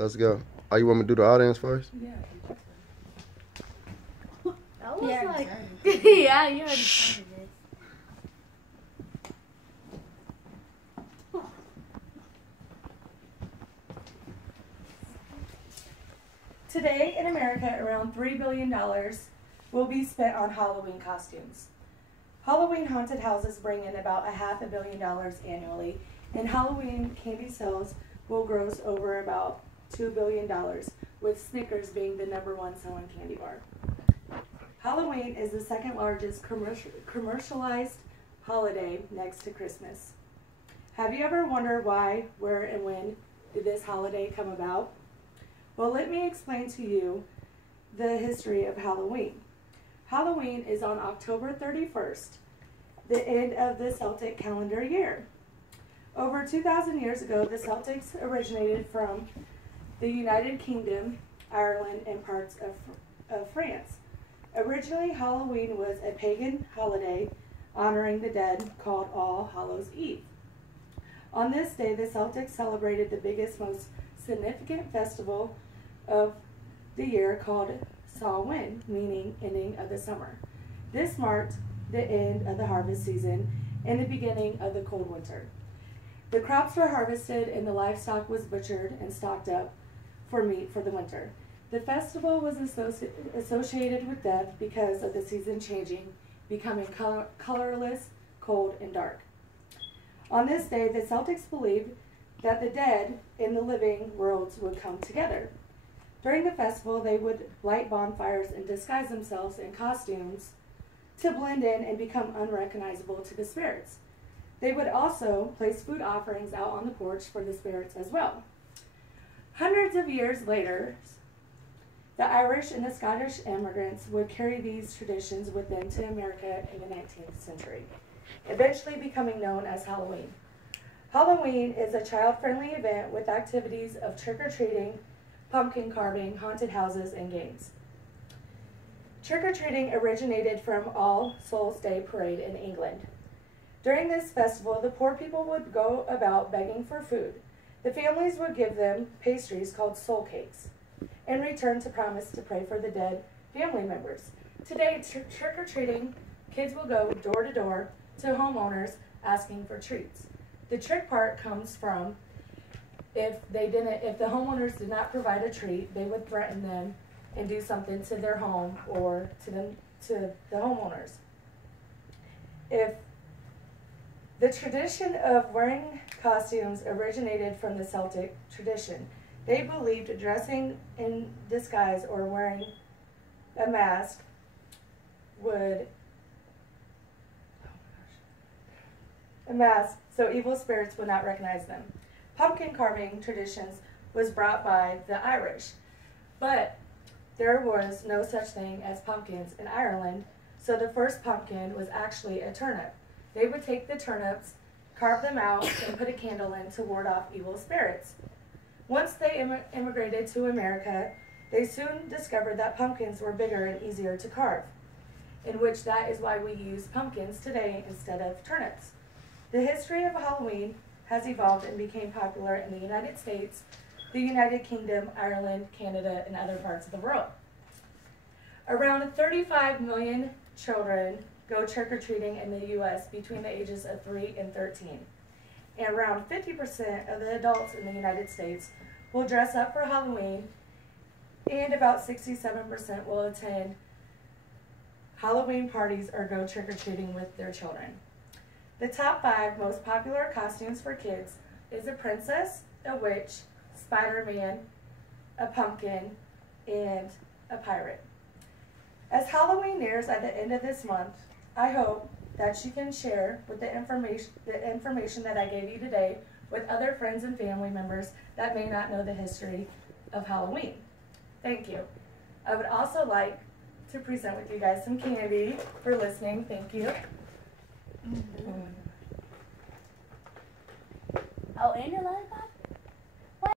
Let's go. Oh, you want me to do the audience first? Yeah. That was like, yeah, you already started it. Today in America, around $3 billion will be spent on Halloween costumes. Halloween haunted houses bring in about $500 million annually, and Halloween candy sales will gross over about $2 billion, with Snickers being the #1 selling candy bar. Halloween is the second largest commercialized holiday next to Christmas. Have you ever wondered why, where, and when did this holiday come about? Well, let me explain to you the history of Halloween. Halloween is on October 31st, the end of the Celtic calendar year. Over 2,000 years ago, the Celtics originated from the United Kingdom, Ireland, and parts of France. Originally, Halloween was a pagan holiday honoring the dead called All Hallows Eve. On this day, the Celtics celebrated the biggest, most significant festival of the year called Samhain, meaning ending of the summer. This marked the end of the harvest season and the beginning of the cold winter. The crops were harvested and the livestock was butchered and stocked up for meat for the winter. The festival was associated with death because of the season changing, becoming colorless, cold, and dark. On this day, the Celtics believed that the dead and the living worlds would come together. During the festival, they would light bonfires and disguise themselves in costumes to blend in and become unrecognizable to the spirits. They would also place food offerings out on the porch for the spirits as well. Hundreds of years later, the Irish and the Scottish immigrants would carry these traditions with them to America in the 19th century, eventually becoming known as Halloween. Halloween is a child-friendly event with activities of trick-or-treating, pumpkin carving, haunted houses, and games. Trick-or-treating originated from All Souls' Day parade in England. During this festival, the poor people would go about begging for food. The families would give them pastries called soul cakes, in return to promise to pray for the dead family members. Today, trick-or-treating, kids will go door to door to homeowners asking for treats. The trick part comes from if the homeowners did not provide a treat, they would threaten them and do something to their home or to the homeowners. If the tradition of wearing costumes originated from the Celtic tradition, they believed dressing in disguise or wearing a mask so evil spirits would not recognize them. Pumpkin carving traditions was brought by the Irish, but there was no such thing as pumpkins in Ireland, so the first pumpkin was actually a turnip. They would take the turnips, carve them out, and put a candle in to ward off evil spirits. Once they immigrated to America, they soon discovered that pumpkins were bigger and easier to carve, in which that is why we use pumpkins today instead of turnips. The history of Halloween has evolved and became popular in the United States, the United Kingdom, Ireland, Canada, and other parts of the world. Around 35 million children go trick-or-treating in the U.S. between the ages of 3 and 13. And around 50% of the adults in the United States will dress up for Halloween, and about 67% will attend Halloween parties or go trick-or-treating with their children. The top 5 most popular costumes for kids is a princess, a witch, Spider-Man, a pumpkin, and a pirate. As Halloween nears at the end of this month, I hope that you can share with the information that I gave you today with other friends and family members that may not know the history of Halloween. Thank you. I would also like to present with you guys some candy for listening. Thank you. Oh, and your lollipop?